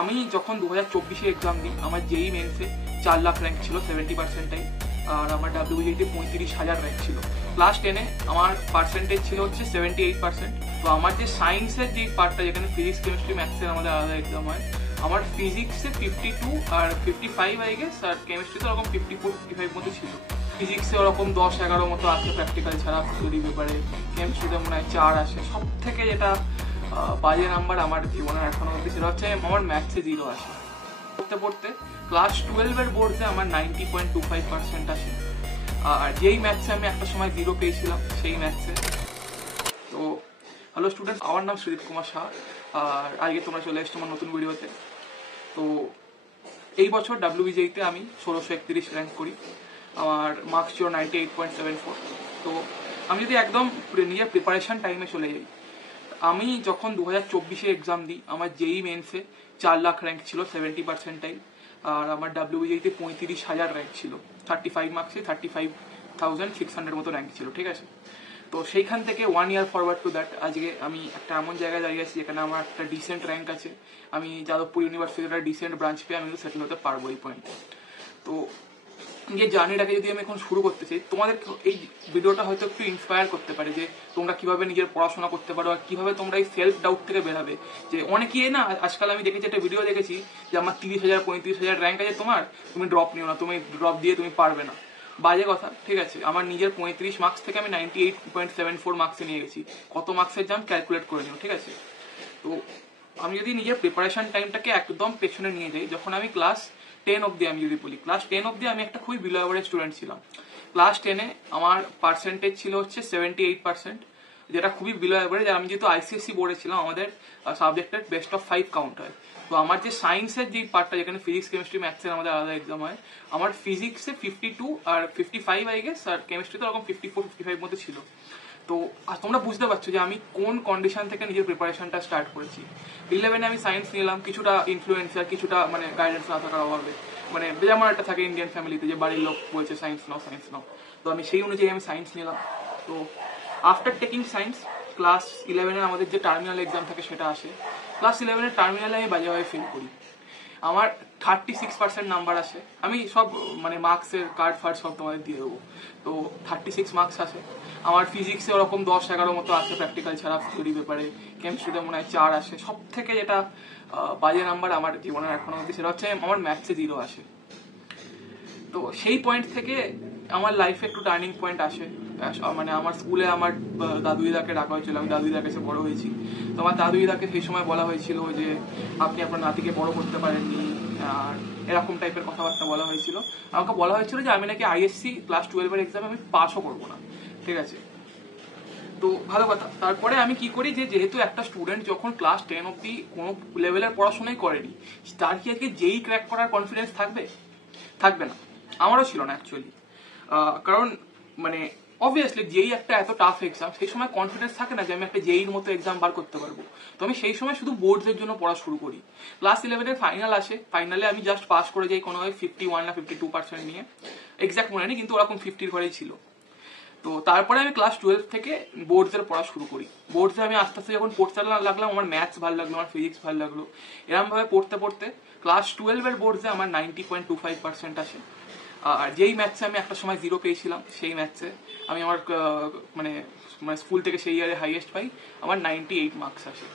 আমি যখন 2024-এ এক্সাম দিই আমার যেই মেন্সে 4 লাখ র্যাঙ্ক ছিল 70%, আর আমার WBJতে 35,000 র্যাঙ্ক ছিল। ক্লাস 10-এ আমার পার্সেন্টেজ ছিল হচ্ছে 78%। তো আমার যে সায়েন্সের যে পার্টটা, যেখানে ফিজিক্স কেমিস্ট্রি ম্যাথসের আমাদের আলাদা এক্সাম হয়, আমার ফিজিক্সে 52 আর 55 আই গেস, আর কেমিস্ট্রিতে ওরকম 54-55 মতো ছিল। ফিজিক্সে ওরকম 10-11 মতো আসে প্র্যাকটিক্যাল ছাড়া থিওরি পেপারে। কেমিস্ট্রিতে মনে হয় 4 আসে। সব থেকে যেটা বাজে নাম্বার আমার জীবনের এখনো অবধি সেটা হচ্ছে আমার ম্যাথসে 0 আসে। পড়তে পড়তে ক্লাস 12-এর বোর্ডে আমার 90.25% আসে। আর যেই ম্যাথসে আমি একটা সময় 0 পেয়েছিলাম সেই ম্যাথসে। তো হ্যালো স্টুডেন্ট, আমার নাম সুদীপ কুমার শাহ, আর আজকে তোমরা চলে এসছো আমার নতুন ভিডিওতে। তো এই বছর WBJতে আমি 1631 র্যাঙ্ক করি। আমার মার্কস ছিল 98.74। তো আমি যদি একদম নিজের প্রিপারেশন টাইমে চলে যাই, আমি যখন 2024-এ এক্সাম দিই আমার যেই মেন্সে 4 লাখ র্যাঙ্ক ছিল 70%, আর আমার WBJতে 35,000 র্যাঙ্ক ছিল। 35 মার্কসে 35,600 মতো র্যাঙ্ক ছিল, ঠিক আছে। তো সেইখান থেকে 1 ইয়ার ফরওয়ার্ড টু দ্যাট আজকে আমি একটা এমন জায়গায় দাঁড়িয়ে আছি যেখানে আমার একটা ডিসেন্ট র্যাঙ্ক আছে। আমি যাদবপুর ইউনিভার্সিটির একটা ডিসেন্ট ব্রাঞ্চ পেয়ে আমি সেটেল হতে পারবো এই পয়েন্টে। তো যে জার্নিটাকে যদি আমি এখন শুরু করতে চাই, তোমাদের এই ভিডিওটা হয়তো একটু ইন্সপায়ার করতে পারে যে তোমরা কিভাবে নিজের পড়াশোনা করতে পারো, আর কিভাবে তোমরা এই সেলফ ডাউট থেকে বেরাবে। যে অনেকেই না, আজকাল আমি দেখেছি একটা ভিডিও দেখেছি যে আমার 30,000 35,000 র্যাঙ্ক আছে, তুমি ড্রপ নিও না, তুমি ড্রপ দিয়ে তুমি পারবে না। বাজে কথা, ঠিক আছে। আমার নিজের 35 মার্কস থেকে আমি 98.74 মার্কসে নিয়ে গেছি। কত মার্কসের জাম্প ক্যালকুলেট করে নিও, ঠিক আছে। তো আমি যদি নিজের প্রিপারেশন টাইমটাকে একদম পেছনে নিয়ে যাই, যখন আমি ক্লাস 10 অব্দি আমি যদি বলি, ক্লাস 10 অব্দি আমি একটা খুবই বিলো অ্যাভারেজ স্টুডেন্ট ছিলাম। ক্লাস 10-এ আমার পার্সেন্টেজ ছিল হচ্ছে 78%, যেটা খুবই বিলো অ্যাভারেজ। আর আমি যেহেতু ICSE বোর্ডে ছিলাম, আমাদের সাবজেক্টের বেস্ট অফ 5 কাউন্ট হয়। তো আমার যে সায়েন্সের যে পার্টটা, যেখানে ফিজিক্স কেমিস্ট্রি ম্যাথসের আমাদের আলাদা এক্সাম হয়, আমার ফিজিক্সে 52 আর 55 আই গেস, আর কেমিস্ট্রিতে ওরকম 54-55 মতো ছিল। তো তোমরা বুঝতে পারছো যে আমি কোন কন্ডিশন থেকে নিজের প্রিপারেশনটা স্টার্ট করেছি। 11-এ আমি সায়েন্স নিলাম, কিছুটা ইনফ্লুয়েন্সার, কিছুটা মানে গাইডেন্স না থাকার অভাবে, মানে যেমন একটা থাকে ইন্ডিয়ান ফ্যামিলিতে যে বাড়ির লোক বলছে সায়েন্স নাও। তো আমি সেই অনুযায়ী আমি সায়েন্স নিলাম। তো আফটার টেকিং সায়েন্স, ক্লাস 11-এর আমাদের যে টার্মিনাল এক্সাম থাকে সেটা আসে। ক্লাস 11-এর টার্মিনালে আমি বাজেভাবে ফেল করি। আমার 36% নাম্বার আসে। আমি সব মানে মার্কসের কার্ড ফার্ড সব তোমাদের দিয়ে দেবো। তো 36 মার্কস আসে। আমার ফিজিক্সে ওরকম 10-11 মতো আসে প্র্যাকটিক্যাল ছাড়া থিওরি পেপারে। কেমিস্ট্রিতে মনে হয় 4 আসে। সব থেকে যেটা বাজে নাম্বার আমার জীবনের এখনো অবধি সেটা হচ্ছে আমার ম্যাথসে 0 আসে। তো সেই পয়েন্ট থেকে আমার লাইফে একটু টার্নিং পয়েন্ট আসে। মানে আমার স্কুলে আমার দাদু দিদাকে ডাকা হয়েছিল, আমি দাদু দিদার কাছে বড় হয়েছি। তো আমার দাদু দিদাকে সেই সময় বলা হয়েছিল যে আপনি আপনার নাতিকে বড় করতে পারেননি, আর এরকম টাইপের কথাবার্তা বলা হয়েছিল। আমাকে বলা হয়েছিল যে আমি নাকি ISC ক্লাস 12-এর এক্সামে আমি পাসও করবো না, ঠিক আছে। তো ভালো কথা। তারপরে আমি কি করি, যেহেতু একটা স্টুডেন্ট যখন ক্লাস 10 অব্দি কোনো লেভেলের পড়াশোনাই করেনি, তার কি আজকে যেই ক্র্যাক করার কনফিডেন্স থাকবে না। আমারও ছিল না অ্যাকচুয়ালি। কারণ মানে অবভিয়াসলি যেই একটা এত টাফ এক্সাম, সেই সময় কনফিডেন্স থাকে না যে আমি একটা জেইর মতো এক্সাম বার করতে পারবো। তো আমি সেই সময় শুধু বোর্ডসের জন্য পড়া শুরু করি। ক্লাস 11-এর ফাইনাল আসে, ফাইনালে আমি জাস্ট পাস করে যাই কোনো 51 না 52% নিয়ে, এক্সাক্ট মনে নেই, কিন্তু ওরকম 50-র ঘরেই ছিল। তো তারপরে আমি ক্লাস 12 থেকে বোর্ডসের পড়া শুরু করি। বোর্ডসে আমি আস্তে আস্তে যখন পড়তে লাগলাম, আমার ম্যাথস ভালো লাগলো, আমার ফিজিক্স ভালো লাগলো। এরকম ভাবে পড়তে পড়তে ক্লাস 12-এর বোর্ডসে আমার 90.25% আসে। আর যেই ম্যাথসে আমি একটা সময় 0 পেয়েছিলাম, সেই ম্যাথসে আমি আমার মানে স্কুল থেকে সেই ইয়ারে হাইয়েস্ট পাই, আমার 98 মার্কস আসে।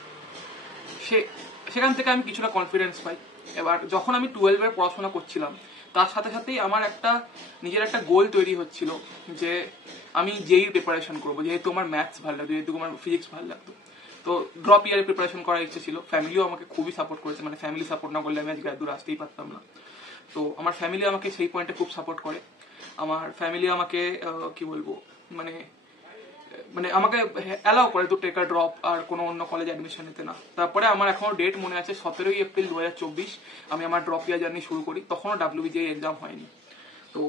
সেখান থেকে আমি কিছুটা কনফিডেন্স পাই। এবার যখন আমি 12-এর পড়াশোনা করছিলাম, তার সাথে সাথেই আমার একটা নিজের একটা গোল তৈরি হচ্ছিল যে আমি যেই প্রিপারেশন করবো, যেহেতু আমার ম্যাথস ভালো লাগতো, যেহেতু আমার ফিজিক্স ভালো লাগতো। তো ড্রপ ইয়ারে প্রিপারেশন করার ইচ্ছে ছিল। ফ্যামিলিও আমাকে খুবই সাপোর্ট করেছে, মানে ফ্যামিলি সাপোর্ট না করলে আমি আজকে এত দূর আসতেই পারতাম না। তো আমার ফ্যামিলি আমাকে সেই পয়েন্টে খুব সাপোর্ট করে। আমার ফ্যামিলি আমাকে কি বলবো, মানে আমাকে অ্যালাউ করে তো টেক আ ড্রপ, আর কোনো অন্য কলেজ অ্যাডমিশন নিতে না। তারপরে আমার এখনো ডেট মনে আছে, 17 এপ্রিল 2024 আমি আমার ড্রপ ইয়ার জার্নি শুরু করি। তখনও WBJ এক্সাম হয়নি। তো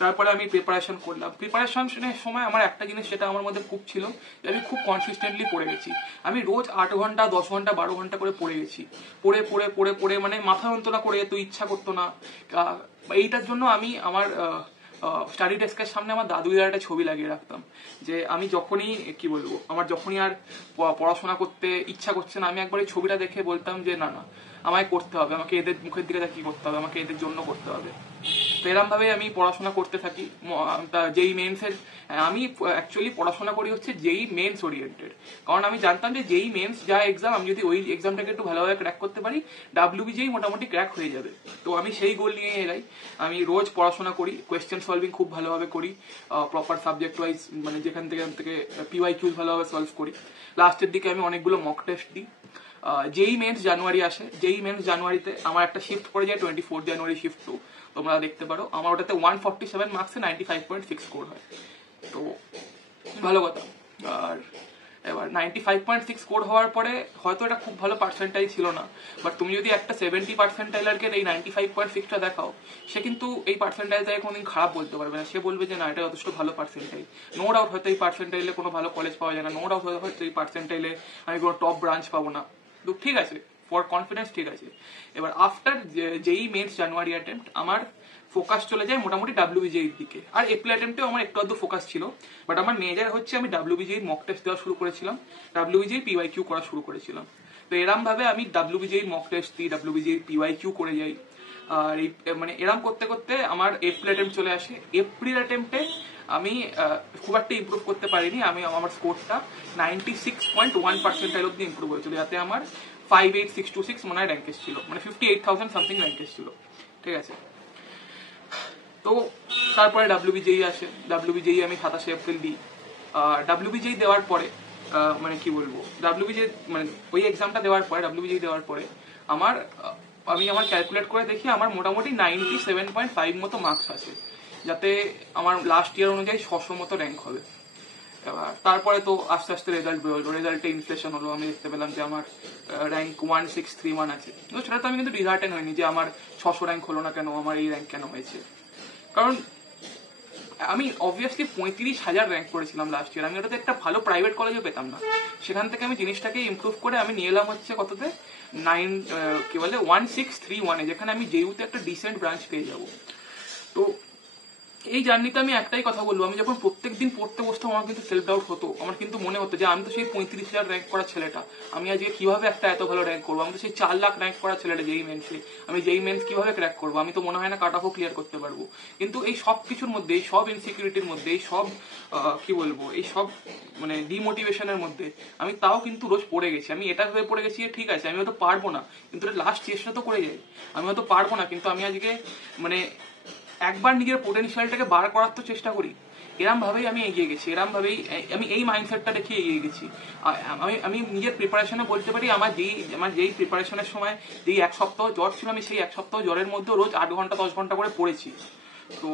তারপরে আমি প্রিপারেশন করলাম। প্রিপারেশনের সময় আমার একটা জিনিস সেটা আমার মধ্যে খুব ছিল যে আমি খুব কনসিস্টেন্টলি পড়ে গেছি। আমি রোজ 8 ঘন্টা 10 ঘন্টা 12 ঘন্টা করে পড়ে গেছি। পড়ে মানে মাথা যন্ত্রণা করে, তো ইচ্ছা করতো না। এইটার জন্য আমি আমার স্টাডি ডেস্কের সামনে আমার দাদু দিদার একটা ছবি লাগিয়ে রাখতাম, যে আমি যখনই কি বলবো আমার যখনই আর পড়াশোনা করতে ইচ্ছা করছে না, আমি একবার এই ছবিটা দেখে বলতাম যে না না আমায় করতে হবে, আমাকে এদের মুখের দিকে কি করতে হবে, আমাকে এদের জন্য করতে হবে। তো এরম ভাবে আমি পড়াশোনা করতে থাকি। যেই মেন্সের আমি অ্যাকচুয়ালি পড়াশোনা করি হচ্ছে যেই মেন্স ওরিয়েন্টেড, কারণ আমি জানতাম যে যেই মেন্স যা এক্সাম, আমি যদি ওই এক্সামটাকে একটু ভালোভাবে ক্র্যাক করতে পারি WBJEE মোটামুটি ক্র্যাক হয়ে যাবে। তো আমি সেই গোল নিয়ে এলাই। আমি রোজ পড়াশোনা করি, কোয়েশ্চেন সলভিং খুব ভালোভাবে করি, প্রপার সাবজেক্ট ওয়াইজ, মানে যেখান থেকে PYQ ভালোভাবে সলভ করি। লাস্টের দিকে আমি অনেকগুলো মক টেস্ট দিই। যেই মেন্স জানুয়ারি আসে, যেই মেন্স জানুয়ারিতে আমার একটা শিফট পড়ে যায় 24 জানুয়ারি শিফট 2, তোমরা দেখতে পারো। আমার ওটাতে 147 মার্কসে 95.6 স্কোর হয়, তো ভালো কথা। আর এবার 95.6 স্কোর হওয়ার পরে হয়তো এটা খুব ভালো পার্সেন্টাইল ছিল না, বাট তুমি যদি একটা 70 পার্সেন্টাইলারকে এই 95.6টা দেখাও, সে কিন্তু এই পার্সেন্টাইলটাকে কোনোদিন খারাপ বলতে পারবে না। সে বলবে যে না এটা যথেষ্ট ভালো পার্সেন্টাইল। নো ডাউট হয়তো এই পার্সেন্টাইলে কোনো ভালো কলেজ পাওয়া যায় না, নো ডাউট হয়তো এই পার্সেন্টাইলে আমি কোনো টপ ব্রাঞ্চ পাবো না, তো ঠিক আছে, ফর কনফিডেন্স ঠিক আছে। এবার আফটার যেই মেন্স জানুয়ারি অ্যাটেম্প্ট আমার ফোকাস চলে যায় মোটামুটি WBJEE দিকে। আর এপ্রিল অ্যাটেম্পটেও আমার একটু আধটু ফোকাস ছিল, বাট আমার মেজর হচ্ছে আমি WBJEE মক টেস্ট দেওয়া শুরু করেছিলাম, WBJEE PYQ করা শুরু করেছিলাম। তো এরম ভাবে আমি WBJEE মক টেস্ট দিই, WBJEE PYQ করে যাই। আর এই মানে এরম করতে করতে আমার এপ্রিল অ্যাটেম্প্ট চলে আসে। এপ্রিল অ্যাটেম্পটে আমি খুব একটা ইম্প্রুভ করতে পারিনি, আমি আমার স্কোরটা 96.1% অব্দি ইম্প্রুভ হয়েছিল, যাতে আমার 58626 মনে হয় র্যাঙ্কেস ছিল, মানে 58,000 সামথিং র্যাঙ্কেস ছিল, ঠিক আছে। তো তারপরে WBJEE আসে, WBJEE আমি 27 এপ্রিল দিই। WBJEE দেওয়ার পরে মানে কি বলবো, WBJEE মানে ওই এক্সামটা দেওয়ার পরে, WBJEE দেওয়ার পরে আমি আমার ক্যালকুলেট করে দেখি আমার মোটামুটি 97.5 মতো মার্কস আছে, যাতে আমার লাস্ট ইয়ার অনুযায়ী 600 মতো র্যাঙ্ক হবে। এবার তারপরে তো আস্তে আস্তে রেজাল্ট বেরোলো, রেজাল্টে ইনফ্লেশন হলো, আমি দেখতে পেলাম যে আমার র্যাঙ্ক 1631 আছে। তো সেটা তো আমি কিন্তু ডিসহার্টেন হইনি যে আমার 600 র্যাঙ্ক হলো না কেন, আমার এই র্যাঙ্ক কেন হয়েছে, কারণ আমি অবভিয়াসলি 35,000 র্যাঙ্ক করেছিলাম লাস্ট ইয়ার, আমি ওটাতে একটা ভালো প্রাইভেট কলেজে পেতাম না। সেখান থেকে আমি জিনিসটাকে ইমপ্রুভ করে আমি নিয়ে এলাম হচ্ছে কততে 1631, যেখানে আমি JU-তে একটা ডিসেন্ট ব্রাঞ্চ পেয়ে যাবো। তো এই জার্নিতে আমি একটাই কথা বলবো, আমি যখন প্রত্যেকদিন পড়তে বসতাম আমার কিন্তু সেলফ ডাউট হতো, আমার কিন্তু মনে হতো যে আমি তো সেই 35,000 র্যাঙ্ক করা ছেলেটা, আমি আজকে কিভাবে একটা এত ভালো র্যাঙ্ক করবো, আমি তো সেই 4 লাখ র্যাঙ্ক করা ছেলেটা যেই মেন্সে, আমি যেই মেন্স কিভাবে ক্র্যাক করবো, আমি তো মনে হয় না কাট অফও ক্লিয়ার করতে পারবো। কিন্তু এই সব কিছুর মধ্যে, এই সব ইনসিকিউরিটির মধ্যে, এই সব কি বলবো, এই সব মানে ডিমোটিভেশনের মধ্যে আমি তাও কিন্তু রোজ পড়ে গেছি। আমি এটা ভেবে পড়ে গেছি ঠিক আছে আমি হয়তো পারবো না, কিন্তু লাস্ট চেষ্টা তো করে যাই, আমি হয়তো পারবো না, কিন্তু আমি আজকে মানে একবার নিজের পোটেনশিয়ালটাকে বার করার তো চেষ্টা করি। এরম ভাবেই আমি এগিয়ে গেছি, এরম ভাবেই আমি এই মাইন্ডসেটটা রেখে এগিয়ে গেছি। আমি নিজের প্রিপারেশনে বলতে পারি আমার যেই প্রিপারেশনের সময় যেই 1 সপ্তাহ জ্বর ছিল, আমি সেই 1 সপ্তাহ জ্বরের মধ্যে রোজ 8 ঘন্টা 10 ঘন্টা করে পড়েছি। তো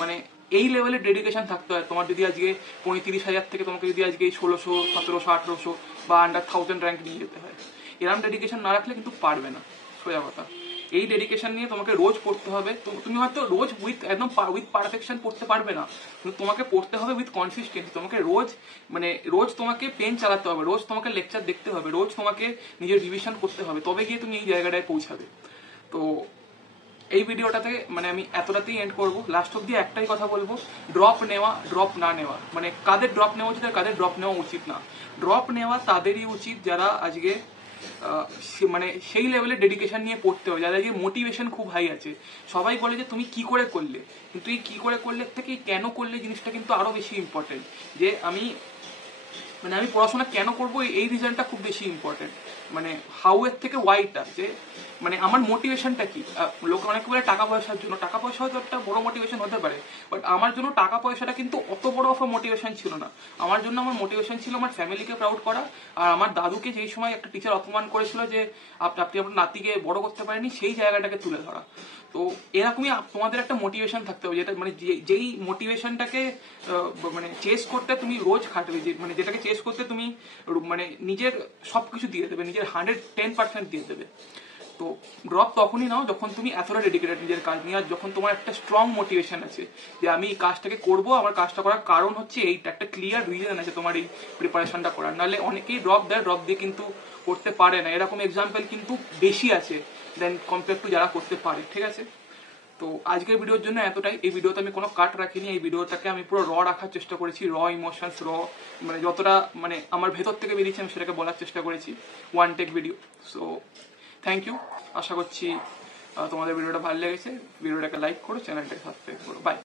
মানে এই লেভেলের ডেডিকেশন থাকতে হয় তোমার, যদি আজকে 35,000 থেকে তোমাকে যদি আজকে 1600 1700 1800 বা আন্ডার 1000 র্যাঙ্ক নিয়ে যেতে হয়, এরম ডেডিকেশন না রাখলে কিন্তু পারবে না, সোজা কথা। এই ডেডিকেশন নিয়ে তোমাকে রোজ পড়তে হবে। তুমি হয়তো রোজ একদম উইথ পারফেকশন পড়তে পারবে না, কিন্তু তোমাকে পড়তে হবে উইথ কনসিস্টেন্সি। তোমাকে রোজ তোমাকে পেন চালাতে হবে, রোজ তোমাকে লেকচার দেখতে হবে, রোজ তোমাকে নিজের রিভিশন করতে হবে, তবে গিয়ে তুমি এই জায়গাটায় পৌঁছাবে। তো এই ভিডিওটাতে মানে আমি এতটাতেই এন্ড করবো। লাস্ট অব্দি একটাই কথা বলবো, ড্রপ নেওয়া ড্রপ না নেওয়া, মানে কাদের ড্রপ নেওয়া উচিত আর কাদের ড্রপ নেওয়া উচিত না। ড্রপ নেওয়া তাদেরই উচিত যারা আজকে মানে সেই লেভেলের ডেডিকেশন নিয়ে পড়তে হবে, যাদের আজকে মোটিভেশন খুব হাই আছে। সবাই বলে যে তুমি কি করে করলে, কিন্তু এই কি করে করলে থেকে কেন করলে জিনিসটা কিন্তু আরো বেশি ইম্পর্টেন্ট। যে আমি পড়াশোনা কেন করবো এই রিজনটা খুব বেশি ইম্পর্টেন্ট, মানে হাউ এর থেকে ওয়াইটা, যে মানে আমার মোটিভেশনটা কি। লোক অনেক বলে টাকা পয়সার জন্য, টাকা পয়সা হয়তো একটা বড় মোটিভেশন হতে পারে, বাট আমার জন্য টাকা পয়সাটা কিন্তু অত বড় অফ মোটিভেশন ছিল না। আমার জন্য আমার মোটিভেশন ছিল আমার ফ্যামিলিকে প্রাউড করা, আর আমার দাদুকে যেই সময় একটা টিচার অপমান করেছিল যে আপনি আপনার নাতিকে বড় করতে পারেনি, সেই জায়গাটাকে তুলে ধরা। তো এরকমই তোমাদের একটা মোটিভেশন থাকতে হবে, যেটা মানে যেই মোটিভেশনটাকে মানে চেস করতে তুমি রোজ খাটবে, মানে যেটাকে চেস করতে তুমি মানে নিজের সবকিছু দিয়ে দেবে, নিজের 110% দিয়ে দেবে। তো ড্রপ তখনই নাও যখন তুমি এতটা ডেডিকেটেড নিজের কাজ নিয়ে, আর যখন তোমার একটা স্ট্রং মোটিভেশন আছে যে আমি এই কাজটাকে করবো, আমার কাজটা করার কারণ হচ্ছে এইটা, একটা ক্লিয়ার রিজন আছে তোমার এই প্রিপারেশনটা করার। নাহলে অনেকেই ড্রপ দেয়, ড্রপ দিয়ে কিন্তু করতে পারে না, এরকম এক্সাম্পল কিন্তু বেশি আছে দেন কম্পেয়ার টু যারা করতে পারে, ঠিক আছে। তো আজকের ভিডিওর জন্য এতটাই। এই ভিডিওতে আমি কোনো কাট রাখিনি, এই ভিডিওটাকে আমি পুরো রাখার চেষ্টা করেছি, ইমোশনস মানে যতটা মানে আমার ভেতর থেকে বেরিয়েছে আমি সেটাকে বলার চেষ্টা করেছি, one take video. So thank you, আশা করছি তোমাদের ভিডিওটা ভালো লেগেছে। ভিডিওটাকে লাইক করো, চ্যানেলটাকে সাবস্ক্রাইব করো। বাই।